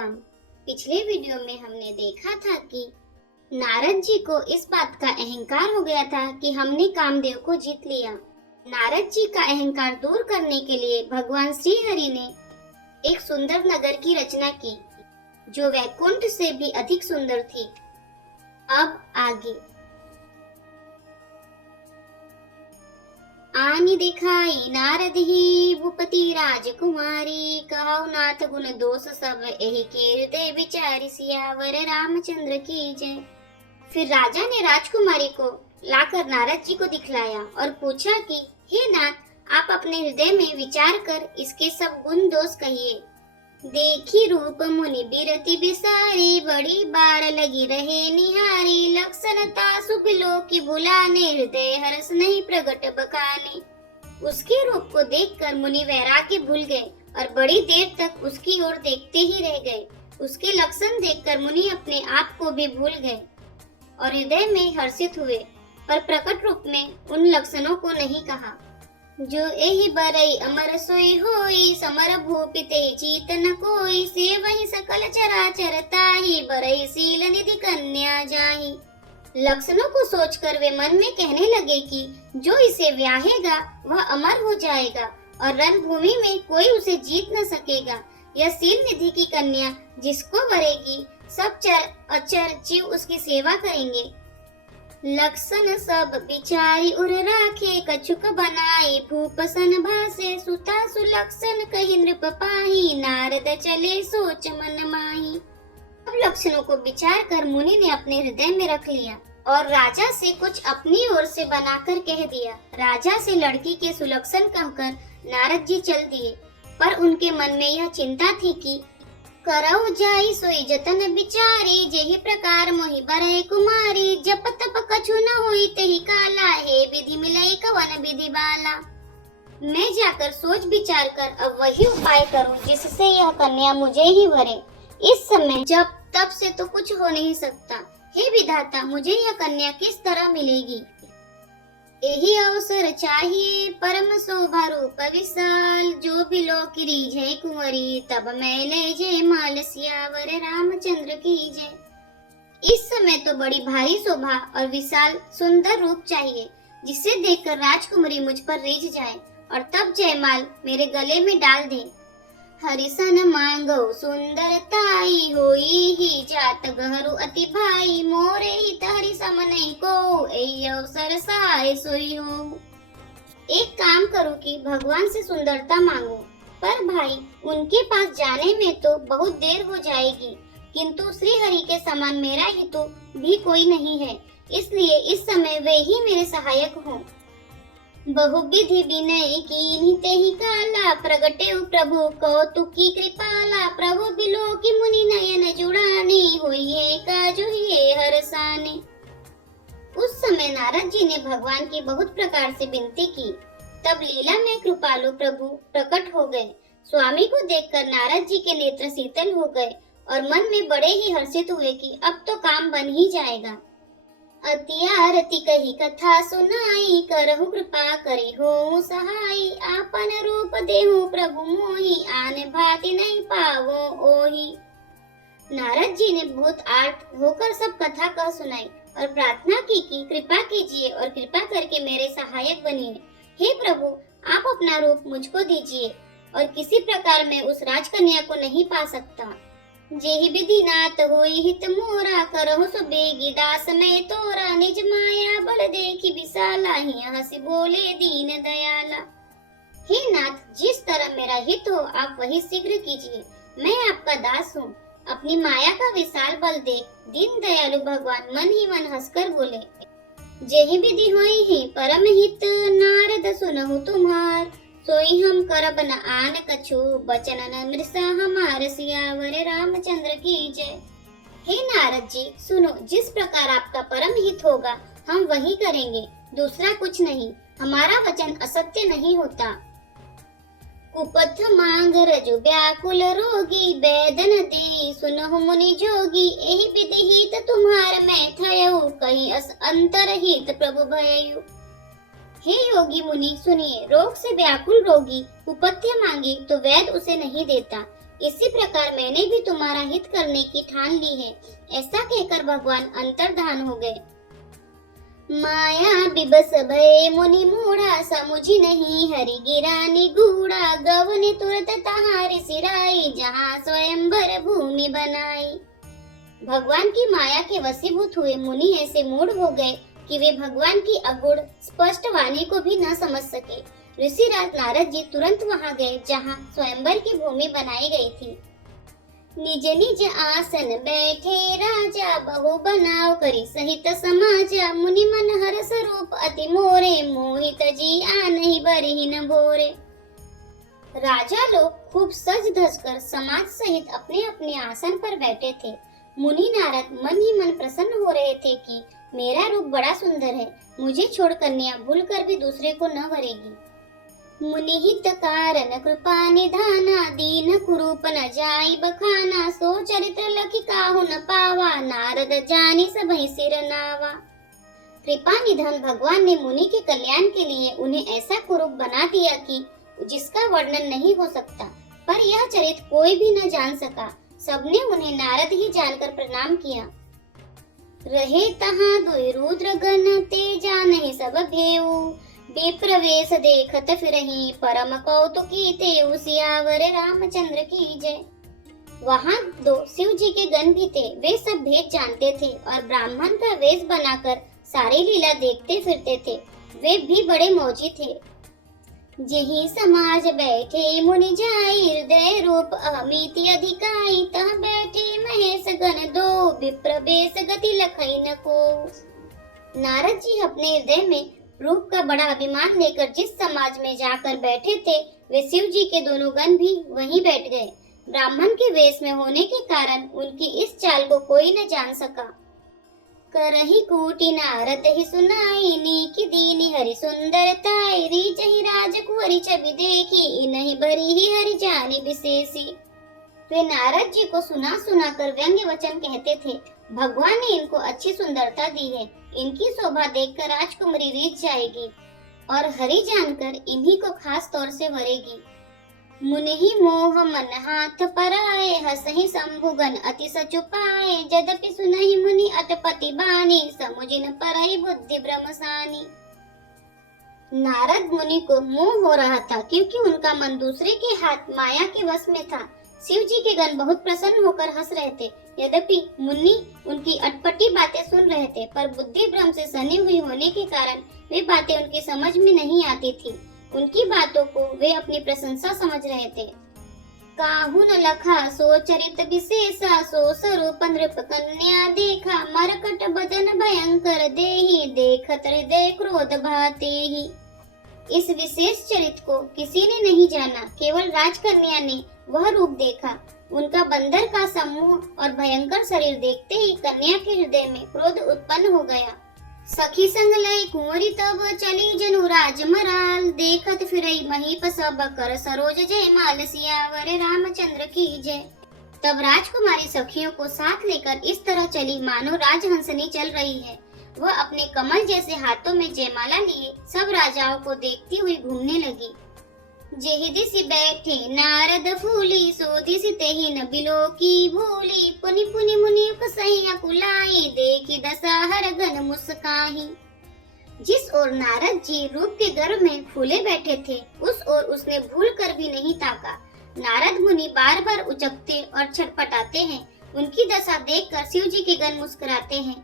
राम। पिछले वीडियो में हमने देखा था कि नारद जी को इस बात का अहंकार हो गया था कि हमने कामदेव को जीत लिया। नारद जी का अहंकार दूर करने के लिए भगवान श्री हरि ने एक सुंदर नगर की रचना की जो वैकुंठ से भी अधिक सुंदर थी। अब आगे आनी दिखाई नारद ही भूपति राजकुमारी, कहौ नाथ गुण दोष सब एहि के हृदय विचारी, सियावर रामचंद्र की जय। फिर राजा ने राजकुमारी को लाकर नारद जी को दिखलाया और पूछा कि हे नाथ, आप अपने हृदय में विचार कर इसके सब गुण दोष कहिए। देखी रूप मुनि बिरति बिसारी, बड़ी बार लगी रहे निहारी, लक्षणता शुभ लोकी बुलाने, हृदय हर्ष नहीं प्रगट बकाने। उसके रूप को देखकर मुनि वैराग्य भूल गए और बड़ी देर तक उसकी ओर देखते ही रह गए। उसके लक्षण देखकर मुनि अपने आप को भी भूल गए और हृदय में हर्षित हुए, पर प्रकट रूप में उन लक्षणों को नहीं कहा। जो एहि बरई अमर सोई होई, समर भूपि तेहि जीत न कोई, से वही सकल चराचर ताहि, बरई शील निधि कन्या जाहि। लक्षणों को सोचकर वे मन में कहने लगे कि जो इसे व्याहेगा वह अमर हो जाएगा और रणभूमि में कोई उसे जीत न सकेगा। यह शील निधि की कन्या जिसको वरेगी सब चर अचर जीव उसकी सेवा करेंगे। लक्षण सब बिचारी उर राखे, कछुक बनाई भूपसन भासे, सुता सुलक्षण कहि नृप पाही, नारद चले सोच मन माही। अब लक्षणों को विचार कर मुनि ने अपने हृदय में रख लिया और राजा से कुछ अपनी ओर से बनाकर कह दिया। राजा से लड़की के सुलक्षण कहकर नारद जी चल दिए, पर उनके मन में यह चिंता थी कि करौ जाई सोई जतन बिचारी, जेहि प्रकार मोहि बरई कुमारी, जप तप कछु न होई तेहि काला, हे विधि मिलई कवन विधि बाला। मैं जाकर सोच विचार कर अब वही उपाय करूं जिससे यह कन्या मुझे ही वरे। इस समय जब तब से तो कुछ हो नहीं सकता। हे विधाता, मुझे यह कन्या किस तरह मिलेगी? यही अवसर चाहिए परम शोभा रूप विशाल, जो भी लोक रीझे कुंवरी, तब मैं ले जय माल, सियावर रामचंद्र की जय। इस समय तो बड़ी भारी शोभा और विशाल सुंदर रूप चाहिए जिसे देखकर राजकुमारी मुझ पर रीझ जाए और तब जयमाल मेरे गले में डाल दे। हरिसन मांगो सुंदरताई, होई ही जात गहरू अति भाई, मोरे हित हरि समनै को, एहि अवसर सहाय सोई हो। एक काम करो कि भगवान से सुंदरता मांगो, पर भाई उनके पास जाने में तो बहुत देर हो जाएगी, किंतु श्री हरि के समान मेरा हितु भी कोई नहीं है, इसलिए इस समय वे ही मेरे सहायक हों। बहुविधि विनय कीन्हि तेहि काला, प्रगटे प्रभु कौतुकी कृपाला, प्रभु बिलोकी मुनि नयन जुड़ाने, होइए काजु हिये हरसाने। उस समय नारद जी ने भगवान की बहुत प्रकार से विनती की, तब लीला में कृपालु प्रभु प्रकट हो गए। स्वामी को देखकर नारद जी के नेत्र शीतल हो गए और मन में बड़े ही हर्षित हुए कि अब तो काम बन ही जाएगा। अति आरती कही कथा सुनाई, करहु कृपा करी हो सहाई, आपन रूप देहु प्रभु मोहि, आन भाति नहीं पावो ओहि। नारद जी ने बहुत आर्त होकर सब कथा कह सुनाई और प्रार्थना की कि कृपा कीजिए और कृपा करके मेरे सहायक बनिए। हे प्रभु, आप अपना रूप मुझको दीजिए और किसी प्रकार मैं उस राजकन्या को नहीं पा सकता। जेहि विधि नाथ होई हित मोरा, करहु सो बेगी दास मैं तोरा, निज माया बल देखी विशाला, हिय हंसी बोले दीन दयाला। हे नाथ, जिस तरह मेरा हित हो आप वही शीघ्र कीजिए, मैं आपका दास हूँ। अपनी माया का विशाल बल देख दीन दयालु भगवान मन ही मन हंसकर बोले, जेहि विधि होई ही परम हित, नारद सुनहु तुम्हार, सोई हम करब न आन कछु, बचन न मृषा हमार, सियावर रामचंद्र की जय। हे नारद जी, सुनो, जिस प्रकार आपका परम हित होगा हम वही करेंगे, दूसरा कुछ नहीं। हमारा वचन असत्य नहीं होता। कुपथ मांग रजु व्याकुल रोगी, वेदन दे सुनहु मुनि जोगी, एहि विधि हित तुम्हार मैं थयऊ, कहीं अस अंतर हित प्रभु भयऊ। हे योगी मुनि सुनिए, रोग से व्याकुल रोगी कुपथ्य मांगे तो वैद उसे नहीं देता, इसी प्रकार मैंने भी तुम्हारा हित करने की ठान ली है। ऐसा कहकर भगवान अंतर्धान हो गए। माया बिबस भय मुनि मूढ़ा, समुझी नहीं हरि गिरा निगूढ़ा। गवन तुरत तहारी सिराई, जहाँ स्वयंवर भूमि बनाई। भगवान की माया के वशीभूत हुए मुनि ऐसे मूढ़ हो गए कि वे भगवान की अगूढ़ स्पष्ट वाणी को भी न समझ सके। ऋषिराज नारद जी तुरंत वहां गए जहां स्वयंवर की भूमि बनाई गई थी। निज निज आसन बैठे राजा, बहु बनाव करी सहित समाजा। मुनि मन हरस रूप अति मोरे, मोहित जी आनहि बरहि न भोरे। राजा लोग खूब सज धज कर समाज सहित अपने अपने आसन पर बैठे थे। मुनि नारद मन ही मन प्रसन्न हो रहे थे कि मेरा रूप बड़ा सुंदर है, मुझे छोड़ कन्या भूल कर भी दूसरे को न वरेगी। मुनि हित कारण कृपा निधाना, दीन कुरूप न जाई बखाना। सो चरित्र लखि काहू न पावा, नारद जानी सबहि सिर नावा। कृपा निधान भगवान ने मुनि के कल्याण के लिए उन्हें ऐसा कुरूप बना दिया कि जिसका वर्णन नहीं हो सकता, पर यह चरित्र कोई भी न जान सका। सबने उन्हें नारद ही जानकर प्रणाम किया। रहे तहाँ दुई रुद्र गण, ते जानहि सब भेऊ। विप्रवेश देखत फिरहि, परम कौतुकी तेऊ। सियावर रामचंद्र की जय। वहाँ दो शिव जी के गण भी थे। वे सब भेद जानते थे और ब्राह्मण का वेश बनाकर सारी लीला देखते फिरते थे। वे भी बड़े मौजी थे। जेहि समाज बैठे मुनि जाई, हृदय रूप अमिति अधिकाई। तह बैठे महेश गण दो, विप्रवेश गति लखई न को। नारद जी अपने हृदय में रूप का बड़ा अभिमान लेकर जिस समाज में जाकर बैठे थे, वे शिव जी के दोनों गण भी वहीं बैठ गए। ब्राह्मण के वेश में होने के कारण उनकी इस चाल को कोई न जान सका। करहि कूटी नारद ही सुनाई, नीकी दीनी हरि सुंदरताई। रीचहि राजकुंवरी छवि देखी, इनहि बरी ही हरि जानी विशेषी। वे नारद जी को सुना सुना कर व्यंग्य वचन कहते थे। भगवान ने इनको अच्छी सुंदरता दी है, इनकी शोभा देखकर राजकुमारी रीझ जाएगी और हरि जानकर इन्हीं को खास तौर से वरेगी। मुनि ही मोह मन हाथ पराए, हसहि शंभुगन अति सचुपाए। यद्यपि सुनहि मुनि अटपति बानी, समुझि न परहि बुद्धि भ्रमसानी। नारद मुनि को मोह हो रहा था क्योंकि उनका मन दूसरे के हाथ माया के वश में था। शिव जी के गण बहुत प्रसन्न होकर हंस रहे थे। यद्यपि मुनि उनकी अटपटी बातें सुन रहे थे, पर बुद्धि भ्रम से सनी हुई होने के कारण वे बातें उनकी समझ में नहीं आती थी। उनकी बातों को वे अपनी प्रशंसा समझ रहे थे। काहू न लखा सो चरित विशेषा, सो स्वरूप नृप कन्या देखा। मरकट बदन भयंकर देहि, देखत हृदय क्रोध भातेहि। इस विशेष चरित्र को किसी ने नहीं जाना, केवल राजकन्या ने वह रूप देखा। उनका बंदर का समूह और भयंकर शरीर देखते ही कन्या के हृदय में क्रोध उत्पन्न हो गया। सखी संग लय कुंवरी तब चली जनु राजमराल। देखत फिरई महीप सब कर सरोज जयमाल। सियावर रामचंद्र की जय। तब राजकुमारी सखियों को साथ लेकर इस तरह चली मानो राजहंसनी चल रही है। वह अपने कमल जैसे हाथों में जयमाला लिए सब राजाओं को देखती हुई घूमने लगी। जेहि दिसि बैठे नारद फूली, सो दिसि तेहि न बिलोकी भूली। पुनि पुनि मुनि सही अकुलाई, देखी दशहर गण मुस्काही। जिस ओर नारद जी रूप के गर्भ में फूले बैठे थे, उस ओर उसने भूल कर भी नहीं ताका। नारद मुनि बार बार उचकते और छटपटाते हैं। उनकी दशा देखकर शिव जी के गण मुस्कुराते हैं।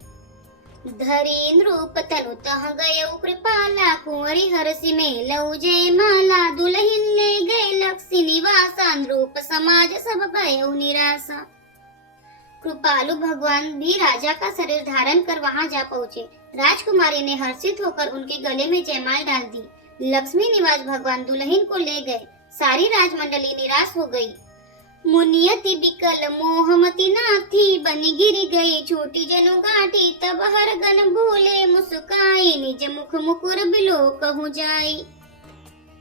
धरी नृप तनु तह गयउ कृपाला, कुंवरी हरसि में लऊ जय माला। दुल्हन ले गए लक्ष्मी निवासा, नृप समाज सब भयउ निराशा। कृपालु भगवान भी राजा का शरीर धारण कर वहां जा पहुँचे। राजकुमारी ने हर्षित होकर उनके गले में जयमाल डाल दी। लक्ष्मी निवास भगवान दुल्हन को ले गए। सारी राजमंडली निराश हो गई। मुनियति बिकल मोहमति नाथी, बनी गिरी गई छूटी जनु गाठी। तब हर गण भूले मुस्काई, निज मुख मुकुर बिलो कहूँ जाई।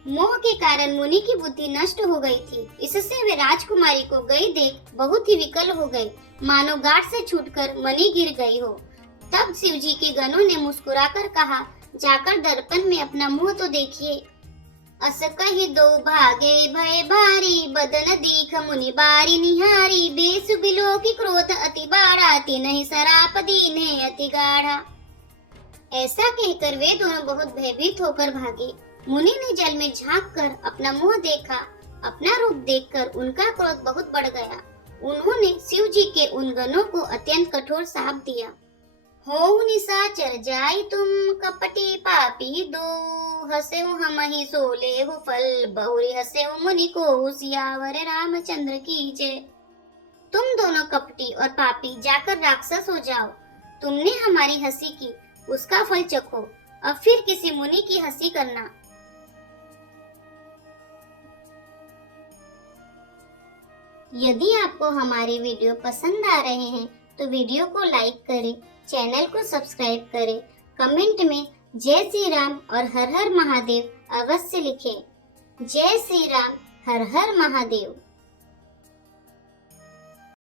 मोह के कारण मुनि की बुद्धि नष्ट हो गई थी। इससे वे राजकुमारी को गई देख बहुत ही विकल हो गए, मानो गांठ से छूटकर मणि गिर गई हो। तब शिव जी के गणों ने मुस्कुराकर कहा, जाकर दर्पण में अपना मुंह तो देखिए। अस कहि दो भागे भय भारी, बदन दीख मुनि बारी निहारी, बेसु बिलो की क्रोध अति बाढ़ा, तिन्हि सराप दीन्हे अति गाढ़ा। ऐसा कहकर वे दोनों बहुत भयभीत होकर भागे। मुनि ने जल में झांक कर अपना मुंह देखा। अपना रूप देखकर उनका क्रोध बहुत बढ़ गया। उन्होंने शिव जी के उन गणों को अत्यंत कठोर शाप दिया। हो निशाचर जाई तुम, कपटी पापी दो, हसेउ हमहि सोलेहु फल, बहुरी हसेउ मुनि को सियावर रामचंद्र की जय। तुम दोनों कपटी और पापी जाकर राक्षस हो जाओ। तुमने हमारी हंसी की, उसका फल चखो। अब फिर किसी मुनि की हंसी करना। यदि आपको हमारे वीडियो पसंद आ रहे हैं तो वीडियो को लाइक करें, चैनल को सब्सक्राइब करें, कमेंट में जय श्री राम और हर हर महादेव अवश्य लिखें। जय श्री राम, हर हर महादेव।